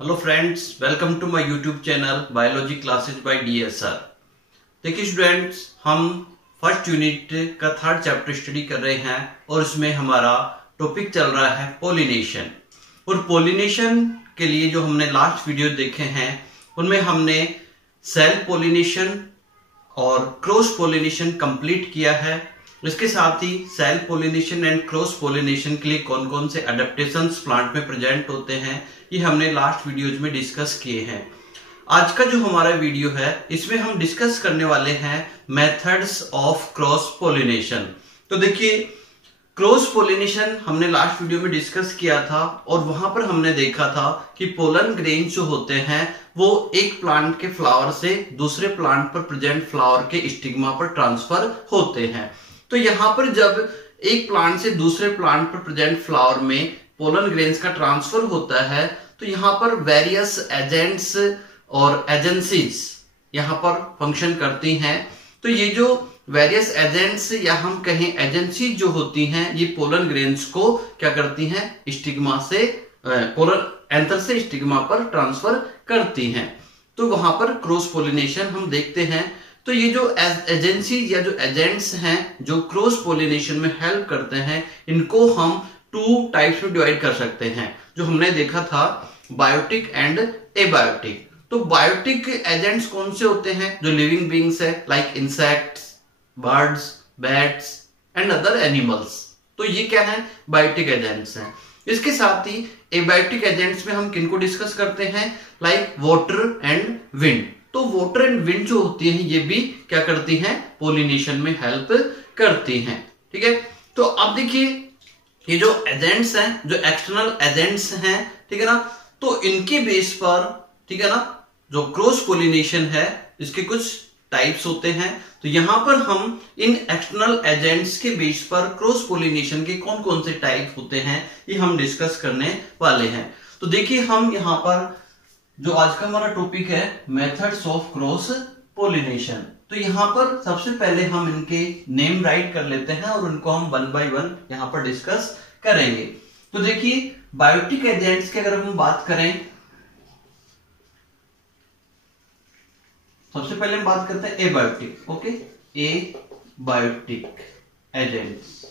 Hello friends, welcome to my YouTube channel biology classes by DSR. देखिए students, हम first unit का third chapter study कर रहे हैं और इसमें हमारा टॉपिक चल रहा है पोलिनेशन। और पोलिनेशन के लिए जो हमने लास्ट वीडियो देखे हैं उनमें हमने सेल पोलिनेशन और क्रॉस पोलिनेशन कंप्लीट किया है। इसके साथ ही self pollination and cross pollination के लिए कौन कौन से एडेप्टेशंस प्लांट में प्रेजेंट होते हैं ये हमने लास्ट वीडियोज में डिस्कस किए हैं। आज का जो हमारा वीडियो है इसमें हम डिस्कस करने वाले हैं मेथड्स ऑफ क्रॉस पोलिनेशन। तो देखिए, क्रॉस पोलिनेशन हमने लास्ट वीडियो में डिस्कस किया था और वहां पर हमने देखा था कि पोलन ग्रेन जो होते हैं वो एक प्लांट के फ्लावर से दूसरे प्लांट पर प्रेजेंट फ्लावर के स्टिग्मा पर ट्रांसफर होते हैं। तो यहाँ पर जब एक प्लांट से दूसरे प्लांट पर प्रेजेंट फ्लावर में पोलन ग्रेन्स का ट्रांसफर होता है तो यहाँ पर वेरियस एजेंट्स और एजेंसीज यहाँ पर फंक्शन करती हैं। तो ये जो वेरियस एजेंट्स या हम कहें एजेंसी जो होती हैं ये पोलन ग्रेन्स को क्या करती हैं, स्टिग्मा से पोलन एंथर से स्टिग्मा पर ट्रांसफर करती हैं। तो वहां पर क्रॉस पोलिनेशन हम देखते हैं। तो ये जो एजेंसी या जो एजेंट्स हैं जो क्रॉस पोलिनेशन में हेल्प करते हैं इनको हम टू टाइप्स में डिवाइड कर सकते हैं, जो हमने देखा था बायोटिक एंड एबायोटिक। तो बायोटिक एजेंट्स कौन से होते हैं? जो लिविंग बीइंग्स है, like insects, birds, bats and other animals. तो ये क्या है? बायोटिक एजेंट्स हैं। इसके साथ ही एबायोटिक एजेंट्स में हम किनको डिस्कस करते हैं? Like water and wind. तो वाटर एंड विंड जो होती है ये भी क्या करती हैं? पोलिनेशन में हेल्प करती हैं। ठीक है, तो अब देखिए ये जो एजेंट्स हैं, जो एक्सटर्नल एजेंट्स हैं, ठीक है ना, तो इनके बेस पर, ठीक है ना, जो क्रॉस पोलिनेशन है इसके कुछ टाइप्स होते हैं। तो यहां पर हम इन एक्सटर्नल एजेंट्स के बेस पर क्रॉस पोलिनेशन के कौन कौन से टाइप होते हैं ये हम डिस्कस करने वाले हैं। तो देखिए, हम यहां पर जो आज का हमारा टॉपिक है मेथड्स ऑफ क्रॉस पोलिनेशन, तो यहां पर सबसे पहले हम इनके नेम राइट कर लेते हैं और उनको हम वन बाय वन यहां पर डिस्कस करेंगे। तो देखिए, बायोटिक एजेंट्स की अगर हम बात करें, सबसे पहले हम बात करते हैं abiotic. Okay, abiotic agents.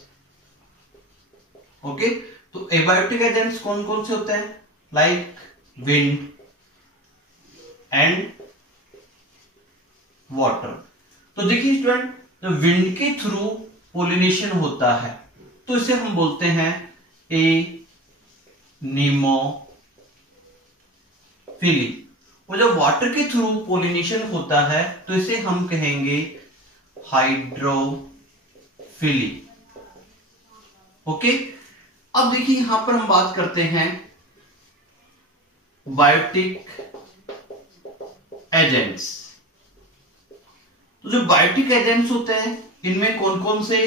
Okay, तो एबायोटिक एजेंट्स कौन कौन से होते हैं? Like wind and water. तो देखिए स्टूडेंट, तो विंड के थ्रू पोलिनेशन होता है तो इसे हम बोलते हैं एनीमोफिली। और जब वाटर के थ्रू पोलिनेशन होता है तो इसे हम कहेंगे हाइड्रोफिली। ओके, अब देखिए यहां पर हम बात करते हैं बायोटिक एजेंट्स। तो जो बायोटिक एजेंट्स होते हैं इनमें कौन कौन से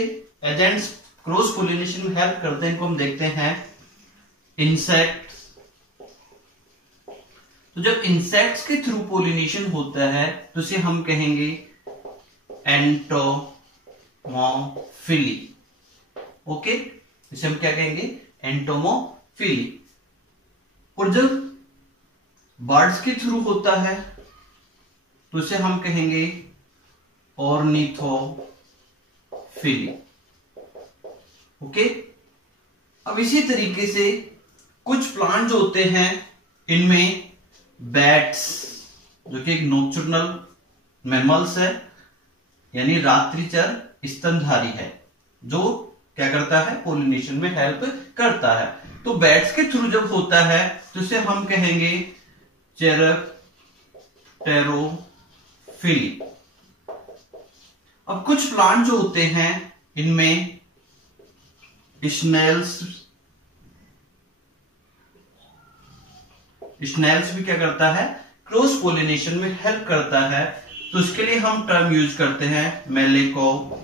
एजेंट्स क्रॉस पोलिनेशन में हेल्प करते हैं इनको हम देखते हैं। इंसेक्ट्स। तो जब इंसेक्ट्स के थ्रू पोलिनेशन होता है तो इसे हम कहेंगे एंटोमोफिली। ओके, इसे हम क्या कहेंगे? एंटोमोफिली। और जब बर्ड्स के थ्रू होता है तो इसे हम कहेंगे ऑर्निथोफिली। ओके, अब इसी तरीके से कुछ प्लांट जो होते हैं इनमें बैट्स, जो कि एक नॉक्टर्नल मैमल्स है, यानी रात्रिचर स्तनधारी है, जो क्या करता है? पोलिनेशन में हेल्प करता है। तो बैट्स के थ्रू जब होता है तो इसे हम कहेंगे चेरेप्टेरोफिली। अब कुछ प्लांट जो होते हैं इनमें स्नेल्स भी क्या करता है? क्रॉस पोलिनेशन में हेल्प करता है। तो इसके लिए हम टर्म यूज करते हैं मेलेकोफिली।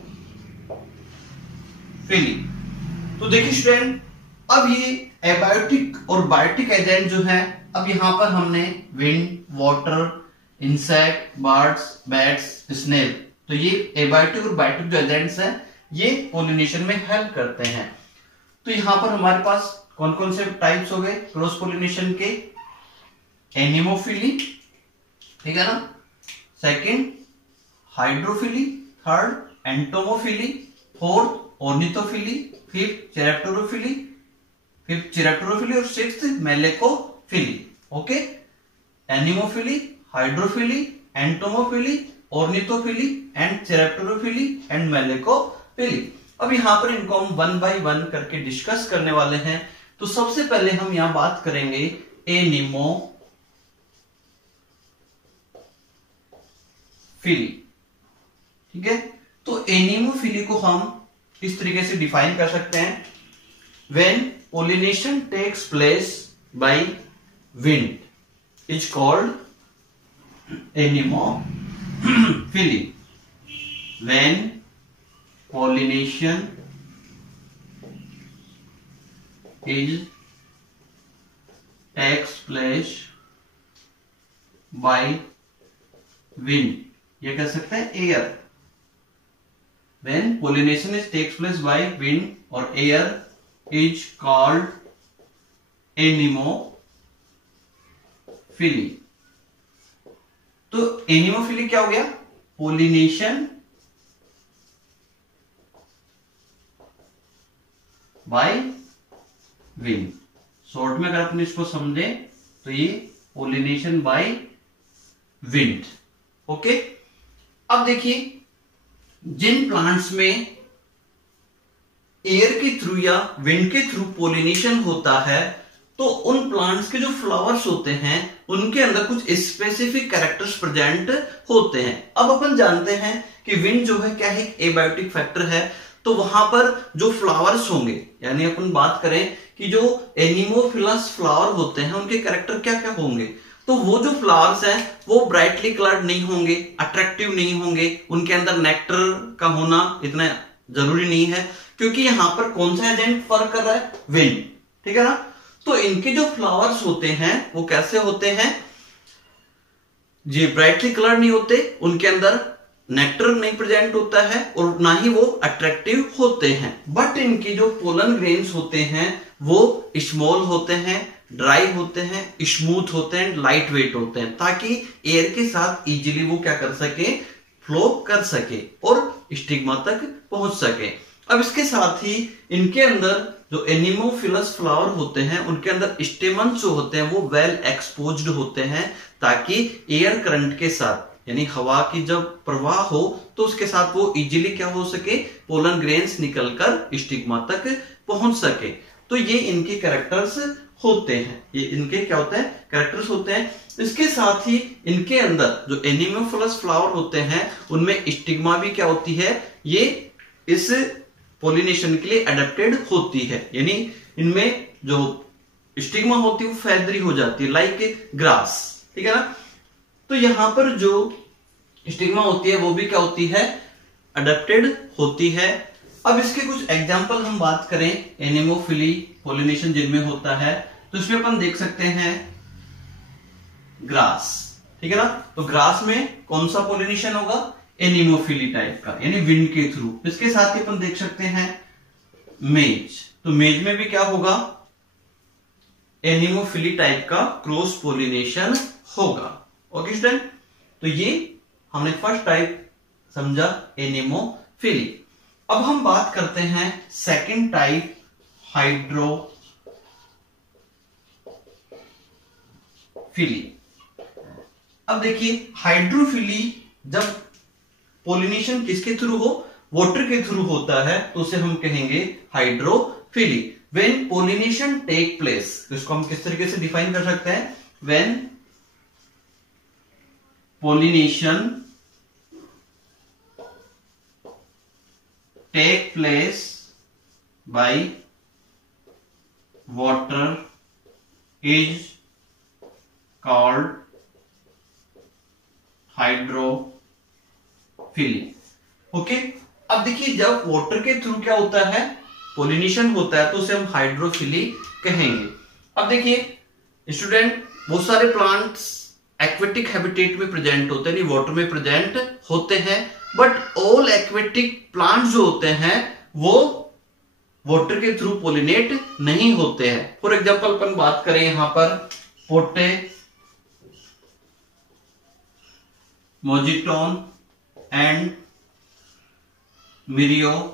तो देखिए स्टूडेंट, अब ये एबायोटिक और बायोटिक एजेंट जो है, अब यहां पर हमने wind, water, insect, birds, bats, snail, तो ये एबायोटिक और बायोटिक जो एजेंट्स हैं ये पोलिनेशन में हेल्प करते हैं। तो यहां पर हमारे पास कौन कौन से टाइप्स हो गए क्रॉस पोलिनेशन के? एनिमोफिली, ठीक है ना, second hydrophily, third entomophily, fourth ornithophily, fifth chiropterophily और sixth malacophily. Okay, anemophily, hydrophily, entomophily, ornithophily and chiropterophily and malacophily. अब यहां पर इनको हम 1 बाय 1 करके डिस्कस करने वाले हैं। तो सबसे पहले हम यहां बात करेंगे एनिमोफिली, ठीक है। तो एनिमोफिली को हम इस तरीके से डिफाइन कर सकते हैं, when pollination takes place by wind is called anemophily. When pollination takes place by wind, ये कह सकते हैं air. when pollination takes place by wind or air is called anemophily. तो एनिमोफिली क्या हो गया, पोलिनेशन बाय विंड। शॉर्ट में अगर अपन इसको समझे तो ये पोलिनेशन बाय विंड। ओके, अब देखिए जिन प्लांट्स में एयर के थ्रू या विंड के थ्रू पोलिनेशन होता है तो उन प्लांट्स के जो फ्लावर्स होते हैं उनके अंदर कुछ स्पेसिफिक कैरेक्टर्स प्रेजेंट होते हैं। अब अपन जानते हैं कि विंड जो है क्या है, एबायोटिक फैक्टर है। तो वहां पर जो फ्लावर्स होंगे, यानी अपन बात करें कि जो एनिमोफिलस फ्लावर होते हैं उनके कैरेक्टर क्या क्या होंगे, तो वो जो फ्लावर्स हैं वो ब्राइटली कलर्ड नहीं होंगे, अट्रैक्टिव नहीं होंगे, उनके अंदर नेक्टर का होना इतना जरूरी नहीं है, क्योंकि यहां पर कौन सा एजेंट वर्क कर रहा है, विंड, ठीक है ना। तो इनके जो फ्लावर्स होते हैं वो कैसे होते हैं, जी ब्राइटली कलर्ड नहीं होते, उनके अंदर नेक्टर नहीं प्रेजेंट होता है और ना ही वो अट्रैक्टिव होते हैं। बट इनके जो पोलन ग्रेन्स होते हैं वो स्मॉल होते हैं, ड्राई होते हैं, स्मूथ होते हैं, लाइट वेट होते हैं, ताकि एयर के साथ इजीली वो क्या कर सके, फ्लो कर सके और स्टिग्मा तक पहुंच सके। अब इसके साथ ही इनके अंदर जो एनिमोफिलस फ्लावर होते हैं उनके अंदर स्टेमन्स जो होते हैं वो वेल एक्सपोज्ड होते हैं, ताकि एयर करंट के साथ, यानी हवा की जब प्रवाह हो तो उसके साथ वो इजीली क्या हो सके, पोलन ग्रेन्स निकलकर स्टिग्मा तक पहुंच सके। तो ये इनके कैरेक्टर्स होते हैं, ये इनके क्या होते हैं, कैरेक्टर्स होते हैं। इसके साथ ही इनके अंदर जो एनिमोफिलस फ्लावर होते हैं उनमें स्टिग्मा भी क्या होती है, ये इस पोलिनेशन के लिए अडेप्टेड होती है, यानी इनमें जो स्टिग्मा होती है वो फैदरी हो जाती है, लाइक ग्रास, ठीक है ना। तो यहां पर जो स्टिग्मा होती है वो भी क्या होती है, अडेप्टेड होती है। अब इसके कुछ एग्जांपल हम बात करें एनिमोफिली पोलिनेशन जिनमें होता है, तो इसमें अपन देख सकते हैं ग्रास, ठीक है ना। तो ग्रास में कौन सा पोलिनेशन होगा, एनिमोफिली टाइप का, यानी विंड के थ्रू। इसके साथ ही अपन देख सकते हैं मेज, तो मेज में भी क्या होगा, एनिमोफिली टाइप का क्रॉस पोलिनेशन होगा। ओके स्टूडेंट, तो ये हमने फर्स्ट टाइप समझा एनिमोफिली। अब हम बात करते हैं सेकंड टाइप हाइड्रोफिली। अब देखिए हाइड्रोफिली जब पोलिनेशन किसके थ्रू हो, वाटर के थ्रू होता है तो उसे हम कहेंगे hydrophily. When pollination take place, इसको हम किस तरीके से डिफाइन कर सकते हैं, when pollination take place by water is called hydrophily. Okay, अब देखिए जब वाटर के थ्रू क्या होता है, पोलिनेशन होता है, तो उसे हम हाइड्रोफिली कहेंगे। अब देखिए स्टूडेंट, बहुत सारे प्लांट्स एक्वेटिक हैबिटेट में प्रेजेंट होते हैं, वाटर में प्रेजेंट होते हैं, बट ऑल एक्वेटिक प्लांट्स जो होते हैं वो वाटर के थ्रू पोलिनेट नहीं होते हैं। फॉर एग्जांपल अपन बात करें यहां पर मोजिटोन एंड मिरियोफिलम।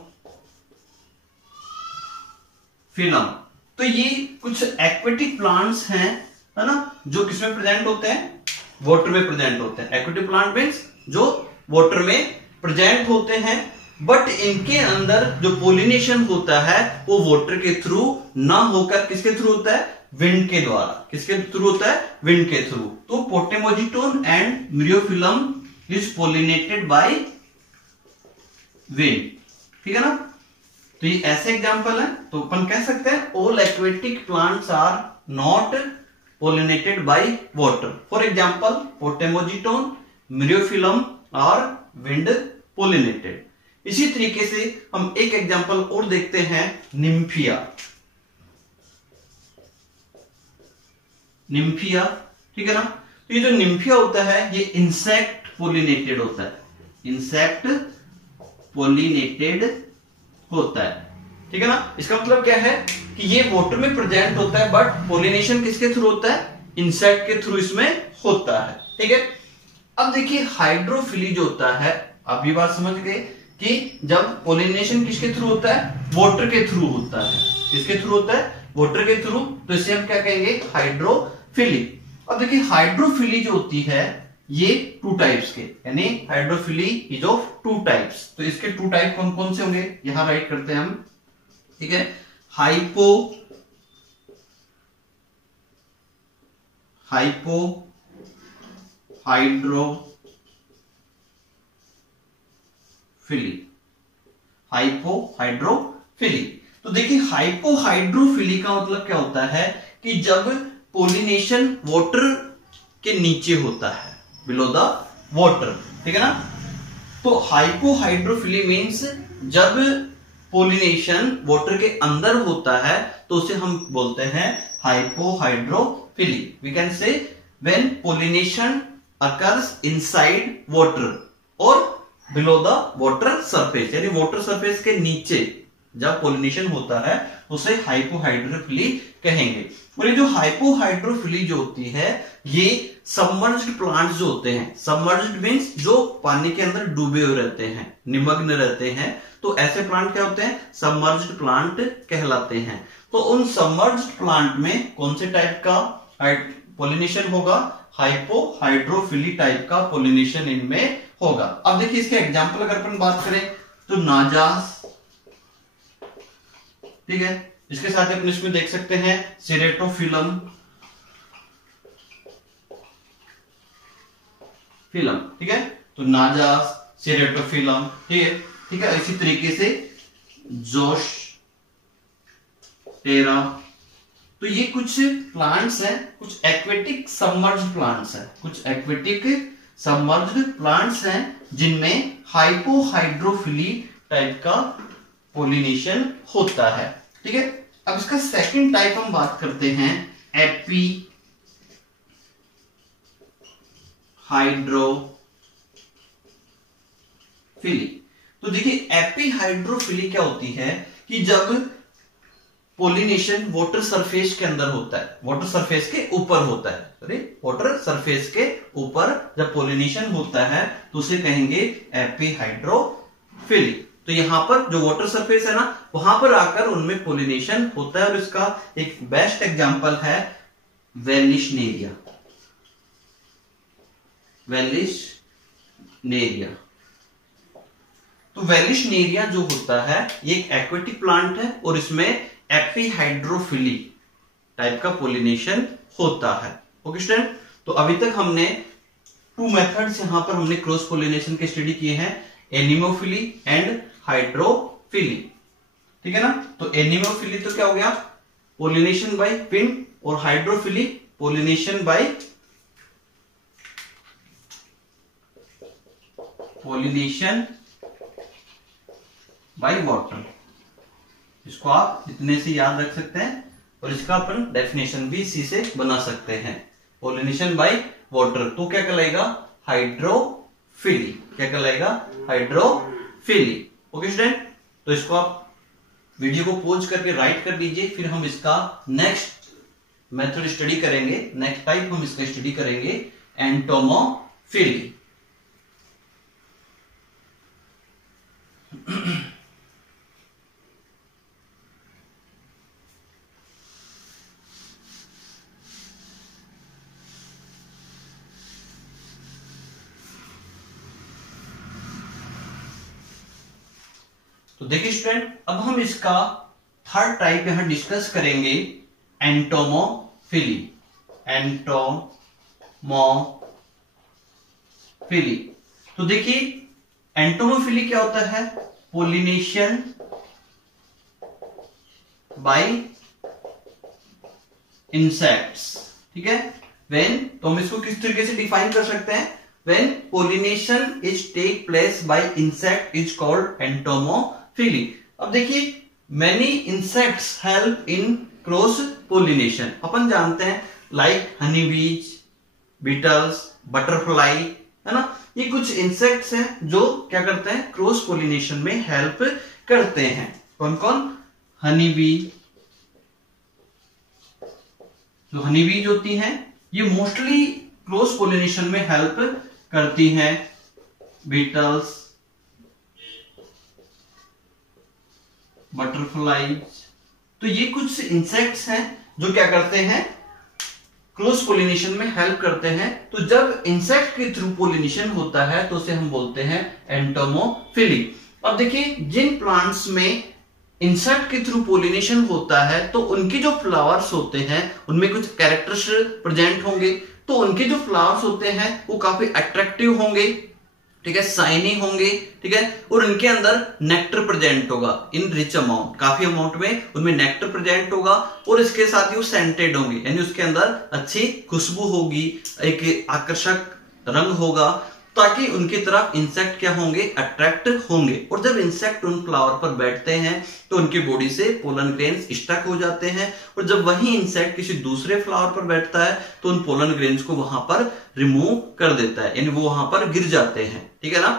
तो ये कुछ एक्वेटिक प्लांट्स हैं, है ना, जो किसमें प्रेजेंट होते हैं, वाटर में प्रेजेंट होते हैं। एक्वेटिक प्लांट मीन्स जो वाटर में प्रेजेंट होते हैं, बट इनके अंदर जो पोलिनेशन होता है वो वाटर के थ्रू ना होकर किसके थ्रू होता है, विंड के द्वारा। किसके थ्रू होता है, विंड के थ्रू। तो Potamogeton and Myriophyllum is pollinated by wind, ठीक है ना। तो ये ऐसे एग्जांपल है, तो अपन कह सकते हैं all aquatic plants are not pollinated by water. For example Potamogeton, Myriophyllum are wind pollinated. इसी तरीके से हम एक एग्जांपल और देखते हैं, निम्फिया। निम्फिया, ठीक है ना। तो ये जो निम्फिया होता है ये इंसेक्ट पोलिनेटेड होता है, इंसेक्ट पोलिनेटेड होता है, ठीक है ना। इसका मतलब क्या है कि ये वाटर में प्रेजेंट होता है, बट पोलिनेशन किसके थ्रू होता है, इंसेक्ट के थ्रू इसमें होता है, ठीक है। अब देखिए हाइड्रोफिली जो होता है, आप ये बात समझ गए कि जब पोलिनेशन किसके थ्रू होता है, वाटर के थ्रू होता है। किसके थ्रू होता है, वाटर के थ्रू। तो इसे हम क्या कहेंगे, हाइड्रोफिली। अब देखिए हाइड्रोफिली जो होती है ये टू टाइप्स के, यानी hydrophily is of two types. तो इसके टू टाइप कौन कौन से होंगे, यहां राइट करते हैं हम, ठीक है। हाइपोहाइड्रोफिली। तो देखिए हाइपोहाइड्रोफिली का मतलब क्या होता है कि जब पोलिनेशन वाटर के नीचे होता है, बिलो द वाटर, ठीक है ना। तो हाइपोहाइड्रोफिली मीन्स जब पोलिनेशन वाटर के अंदर होता है तो उसे हम बोलते हैं hypohydrophily. We can say when pollination occurs inside water और बिलो द वाटर सरफेस, यानी वाटर सरफेस के नीचे जब पोलिनेशन होता है उसे हाइपोहाइड्रोफिली कहेंगे। और ये जो हाइपोहाइड्रोफिली जो होती है ये सबमर्ज्ड प्लांट्स जो होते हैं, सबमर्ज्ड मींस जो पानी के अंदर डूबे हुए रहते हैं, निमग्न रहते हैं, तो ऐसे प्लांट क्या होते हैं, सबमर्ज्ड प्लांट कहलाते हैं। तो उन सबमर्ज्ड प्लांट में कौन से टाइप का पोलिनेशन होगा, हाइपोहाइड्रोफिली टाइप का पोलिनेशन इनमें होगा। अब देखिए इसके एग्जांपल अगर अपन बात करें तो नाजास, ठीक है। इसके साथ अपन इसमें देख सकते हैं सेरेटोफिलम, ठीक है। तो नाजास, सेरेटोफिलम, ठीक है। इसी तरीके से जोस्टेरा। तो ये कुछ प्लांट्स हैं, कुछ एक्वेटिक सबमर्ज्ड प्लांट्स हैं, कुछ एक्वेटिक सबमर्ज्ड प्लांट्स हैं जिनमें हाइपोहाइड्रोफिली टाइप का पोलिनेशन होता है, ठीक है। अब इसका सेकंड टाइप हम बात करते हैं एपीहाइड्रोफिली। तो देखिए एपीहाइड्रोफिली क्या होती है कि जब पोलिनेशन वाटर सरफेस के अंदर होता है, वाटर सरफेस के ऊपर होता है, सॉरी वाटर सरफेस के ऊपर जब पोलिनेशन होता है तो उसे कहेंगे एपीहाइड्रोफिली। तो यहां पर जो वाटर सरफेस है ना वहां पर आकर उनमें पोलिनेशन होता है, और इसका एक बेस्ट एग्जांपल है वेलिशनेरिया। तो वेलिशनेरिया जो होता है ये एक एक्वेटिक प्लांट है और इसमें एपीहाइड्रोफिली टाइप का पोलिनेशन होता है। ओके स्टूडेंट, तो अभी तक हमने टू मेथड्स यहां पर हमने क्रॉस पोलिनेशन के स्टडी किए हैं, एनिमोफिली एंड हाइड्रोफिली, ठीक है ना। तो एनिमोफिली तो क्या हो गया, पोलिनेशन बाय विंड, और हाइड्रोफिली पोलिनेशन बाय वाटर। इसको आप इतने से याद रख सकते हैं और इसका अपन डेफिनेशन भी इसी से बना सकते हैं। पोलिनेशन बाय वाटर तो क्या कहलाएगा, हाइड्रोफिली। क्या कहलाएगा, हाइड्रोफिली। ओके स्टूडेंट, तो इसको आप वीडियो को पॉज करके राइट कर लीजिए, फिर हम इसका नेक्स्ट मेथड स्टडी करेंगे, नेक्स्ट टाइप हम इसका स्टडी करेंगे एंटोमोफिली। तो देखिए स्टूडेंट, अब हम इसका थर्ड टाइप यहां डिस्कस करेंगे, एंटोमोफिली। एंटोमोफिली, तो देखिए एंटोमोफिली क्या होता है? पोलिनेशन बाय इंसेक्ट्स, ठीक है। व्हेन, तो हम इसको किस तरीके से डिफाइन कर सकते हैं? When pollination is take place by insect is called entomophily. अब देखिए, many insects help in cross pollination. अपन जानते हैं लाइक हनी बीज, बीटल्स, बटरफ्लाई, है ना, ये कुछ इंसेक्ट्स हैं जो क्या करते हैं? क्रॉस पोलिनेशन में हेल्प करते हैं। कौन कौन? हनी बी, जो हनी बीज होती हैं ये मोस्टली क्रॉस पोलिनेशन में हेल्प करती हैं। बीटल्स, बटरफ्लाई, तो ये कुछ इंसेक्ट्स हैं जो क्या करते हैं? क्रॉस पोलिनेशन में हेल्प करते हैं। तो जब इंसेक्ट के थ्रू पोलिनेशन होता है तो उसे हम बोलते हैं एंटोमोफिली। अब देखिए, जिन प्लांट्स में इंसेक्ट के थ्रू पोलिनेशन होता है तो उनके जो फ्लावर्स होते हैं उनमें कुछ कैरेक्टर्स प्रेजेंट होंगे। तो उनके जो फ्लावर्स होते हैं वो काफी अट्रैक्टिव होंगे, ठीक है, शाइनी होंगे, ठीक है, और इनके अंदर नेक्टर प्रेजेंट होगा इन रिच अमाउंट, काफी अमाउंट में उनमें नेक्टर प्रेजेंट होगा। और इसके साथ ही वो सेंटेड होंगे, यानी उसके अंदर अच्छी खुशबू होगी, एक आकर्षक रंग होगा, ताकि उनकी तरफ इंसेक्ट क्या होंगे? अट्रैक्ट होंगे। और जब इंसेक्ट उन फ्लावर पर बैठते हैं तो उनकी बॉडी से पोलन ग्रेन्स स्टक हो जाते हैं। और जब वही इंसेक्ट किसी दूसरे फ्लावर पर बैठता है तो उन पोलन ग्रेन्स को वहां पर रिमूव कर देता है, यानी वो वहां पर गिर जाते हैं, ठीक है ना।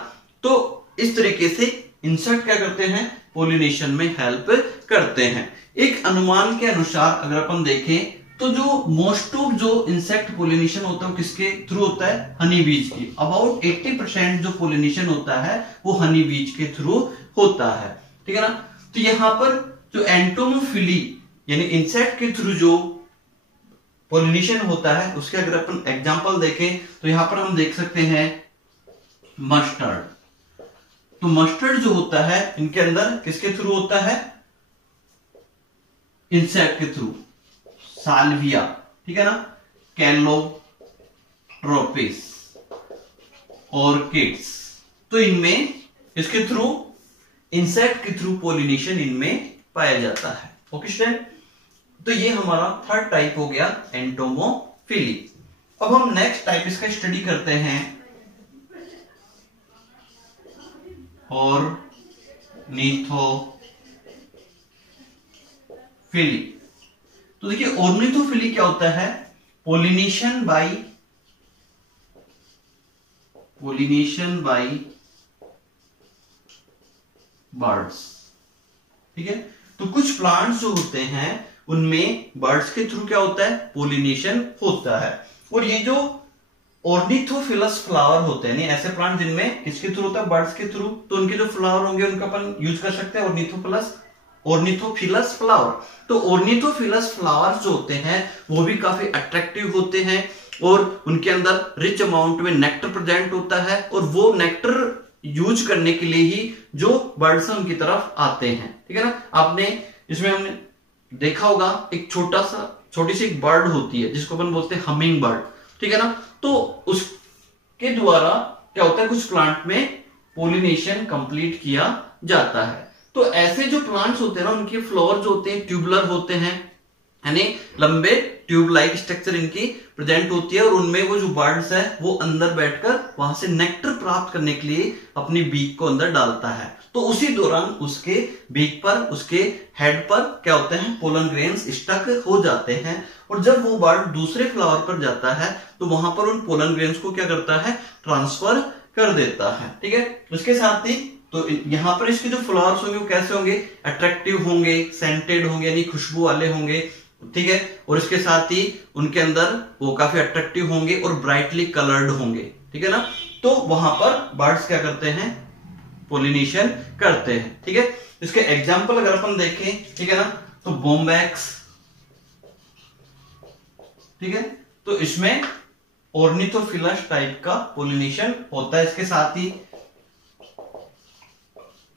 तो इस तरीके से इंसेक्ट क्या करते हैं? पोलिनेशन में हेल्प करते हैं। एक अनुमान के अनुसार अगर अपन देखें तो जो मोस्ट ऑफ जो इंसेक्ट पोलिनेशन होता है वो किसके थ्रू होता है? हनी बीज की। अबाउट 80% जो पोलिनेशन होता है वो हनी बीज के थ्रू होता है, ठीक है ना। तो यहां पर जो एंटोमोफिली यानी इंसेक्ट के थ्रू जो पोलिनेशन होता है उसके अगर अपन एग्जांपल देखें तो यहां पर हम देख सकते हैं मस्टर्ड। तो मस्टर्ड जो होता है इनके अंदर किसके थ्रू होता है? इंसेक्ट के थ्रू। साल्विया, ठीक है ना, कैलोट्रोपिस, ऑर्किड्स, तो इनमें इसके थ्रू इंसेक्ट के थ्रू पोलिनेशन इनमें पाया जाता है। ओके स्टूडेंट, तो ये हमारा थर्ड टाइप हो गया एंटोमोफिली। अब हम नेक्स्ट टाइप इसका स्टडी करते हैं, ऑर्निथोफिली। तो देखिए ऑर्निथोफिली क्या होता है? पोलिनेशन बाय बर्ड्स, ठीक है। तो कुछ प्लांट्स जो होते हैं उनमें बर्ड्स के थ्रू क्या होता है? पोलिनेशन होता है। और ये जो ऑर्निथोफिलस फ्लावर होते हैं, ऐसे प्लांट जिनमें किसके थ्रू होता है? बर्ड्स के थ्रू, तो उनके जो फ्लावर होंगे उनका अपन यूज कर सकते हैं ऑर्निथोफिलस फ्लावर। तो ऑर्निथोफिलस फ्लावर्स जो होते हैं वो भी काफी अट्रैक्टिव होते हैं और उनके अंदर रिच अमाउंट में नेक्टर प्रेजेंट होता है। और वो नेक्टर यूज करने के लिए ही जो बर्ड्स हैं उनकी तरफ आते हैं, ठीक है ना। आपने इसमें हमने देखा होगा एक छोटी सी एक बर्ड होती है जिसको अपन बोलते हैं हमिंग बर्ड, ठीक है ना। तो उसके द्वारा क्या होता है? कुछ प्लांट में पोलिनेशन कंप्लीट किया जाता है। तो ऐसे जो प्लांट्स होते हैं ना उनके फ्लावर जो होते हैं ट्यूबुलर होते हैं, यानी लंबे ट्यूब लाइक स्ट्रक्चर इनकी प्रेजेंट होती है। और उनमें वो जो बर्ड्स है वो अंदर बैठकर वहां से नेक्टर प्राप्त करने के लिए अपनी बीक को अंदर डालता है। तो उसी दौरान उसके बीक पर, उसके हेड पर क्या होते हैं? पोलन ग्रेन्स स्टक हो जाते हैं। और जब वो बर्ड दूसरे फ्लावर पर जाता है तो वहां पर उन पोलन ग्रेन्स को क्या करता है? ट्रांसफर कर देता है, ठीक है। उसके साथ ही तो यहां पर इसके जो फ्लावर्स होंगे वो कैसे होंगे? अट्रैक्टिव होंगे, सेंटेड होंगे, यानी खुशबू वाले होंगे, ठीक है। और इसके साथ ही उनके अंदर वो काफी अट्रैक्टिव होंगे और ब्राइटली कलर्ड होंगे, ठीक है ना। तो वहां पर बर्ड्स क्या करते हैं? पोलिनेशन करते हैं। ठीक है, इसके एग्जाम्पल अगर अपन देखें, ठीक है ना, तो बोम्बैक्स, ठीक है, तो इसमें ऑर्निथोफिलस टाइप का पोलिनेशन होता है। इसके साथ ही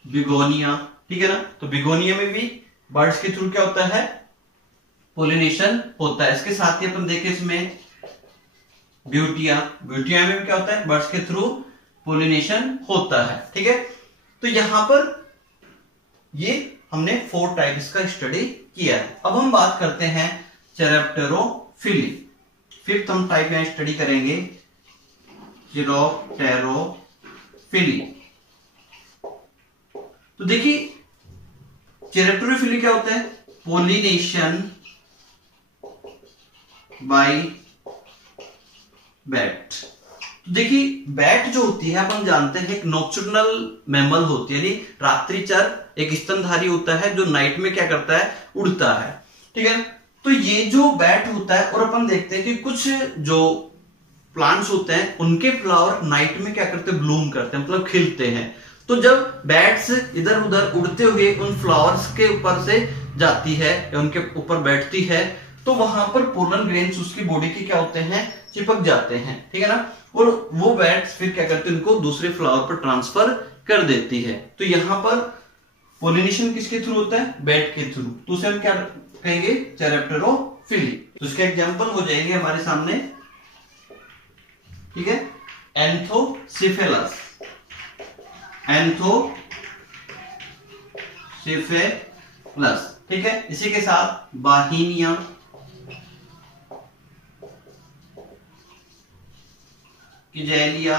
बिगोनिया, ठीक है ना, तो बिगोनिया में भी बर्ड्स के थ्रू क्या होता है, पोलिनेशन होता है। इसके साथ ही अपन देखें इसमें ब्यूटिया, ब्यूटिया में भी क्या होता है, बर्ड्स के थ्रू पोलिनेशन होता है। ठीक है, तो यहां पर ये हमने 4 टाइप्स का स्टडी किया है। अब हम बात करते हैं चेरेप्टेरोफिली। 5th हम टाइप में स्टडी करेंगे चेरेप्टेरोफिली। तो देखिए चेरेप्टेरोफिली क्या होता है, पोलिनेशन बाय बैट। तो देखिए बैट जो होती है अपन जानते हैं एक नॉक्टर्नल मैमल होती है, यानी रात्रिचर, एक स्तनधारी होता है जो नाइट में क्या करता है, उड़ता है। ठीक है, तो ये जो बैट होता है, और अपन देखते हैं कि कुछ जो प्लांट्स होते हैं उनके फ्लावर नाइट में क्या करते हैं, ब्लूम करते हैं, मतलब खिलते हैं। तो जब बैट्स इधर उधर उड़ते हुए उन फ्लावर्स के ऊपर से जाती है या उनके ऊपर बैठती है, तो वहां पर पोलन ग्रेन्स उसकी बॉडी के क्या होते हैं, चिपक जाते हैं। ठीक है ना, और वो बैट्स फिर क्या करते हैं, उनको दूसरे फ्लावर पर ट्रांसफर कर देती है। तो यहां पर पोलिनेशन किसके थ्रू होता है, बैट के थ्रू। तो उसे हम क्या कहेंगे, चेरेप्टेरोफिली। तो इसके एग्जांपल हो जाएंगे हमारे सामने, ठीक है, एंथोसिफेलस, एंथोसिफेलस, ठीक है। इसी के साथ बाहिनिया, किजेलिया,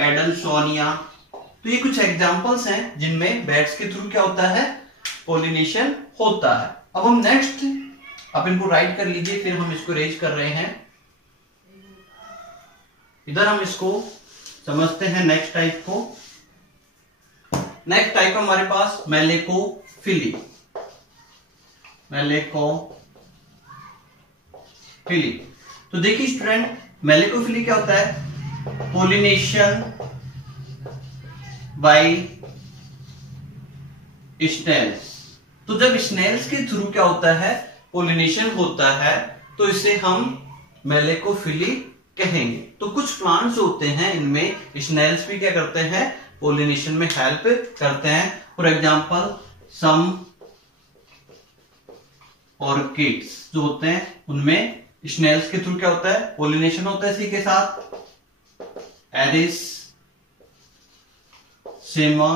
एडल्सोनिया। तो ये कुछ एग्जांपल्स हैं जिनमें बैट्स के थ्रू क्या होता है, पोलिनेशन होता है। अब हम नेक्स्ट, आप इनको राइट कर लीजिए, फिर हम इसको रेज कर रहे हैं। इधर हम इसको समझते हैं नेक्स्ट टाइप को। नेक्स्ट टाइप हमारे पास मेलेकोफिली, मेलेकोफिली। तो देखिए स्टूडेंट, मेलेकोफिली क्या होता है, पोलिनेशन बाय स्नेल्स। तो जब स्नेल्स के थ्रू क्या होता है, पोलिनेशन होता है, तो इसे हम मेलेकोफिली कहेंगे। तो कुछ प्लांट्स होते हैं इनमें स्नेल्स भी क्या करते हैं, पोलिनेशन में हेल्प करते हैं। फॉर एग्जांपल सम ऑर्किड्स जो होते हैं उनमें स्नेल्स के थ्रू क्या होता है, पोलिनेशन होता है। इसी के साथ एरिस सेमा,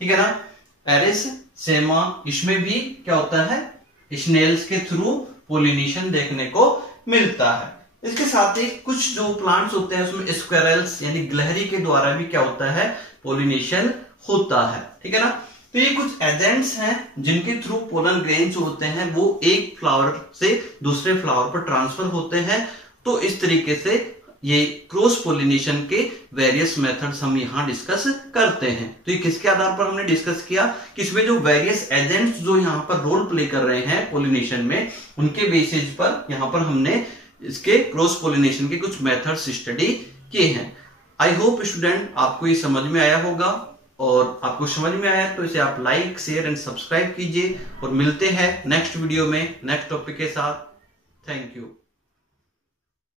ठीक है ना, एरिस सेमा, इसमें भी क्या होता है, स्नेल्स के थ्रू पोलिनेशन देखने को मिलता है। इसके साथ ही कुछ जो प्लांट्स होते हैं उसमें स्क्वेरल्स यानी गिलहरी के द्वारा भी क्या होता है, पोलिनेशन होता है। ठीक है ना, तो ये कुछ एजेंट्स हैं जिनके थ्रू पोलन ग्रेन्स होते हैं वो एक फ्लावर से दूसरे फ्लावर पर ट्रांसफर होते हैं। तो इस तरीके से ये क्रॉस पोलिनेशन के वेरियस मेथड्स हम यहाँ डिस्कस करते हैं। तो ये किसके आधार पर हमने डिस्कस किया कि इसमें जो वेरियस एजेंट्स जो यहाँ पर रोल प्ले कर रहे हैं पोलिनेशन में, उनके बेसिस पर यहाँ पर हमने इसके क्रॉस पोलिनेशन के कुछ मेथड्स स्टडी किए हैं। आई होप स्टूडेंट आपको ये समझ में आया होगा, और आपको समझ में आया तो इसे आप लाइक, शेयर एंड सब्सक्राइब कीजिए, और मिलते हैं नेक्स्ट वीडियो में नेक्स्ट टॉपिक के साथ। Thank you.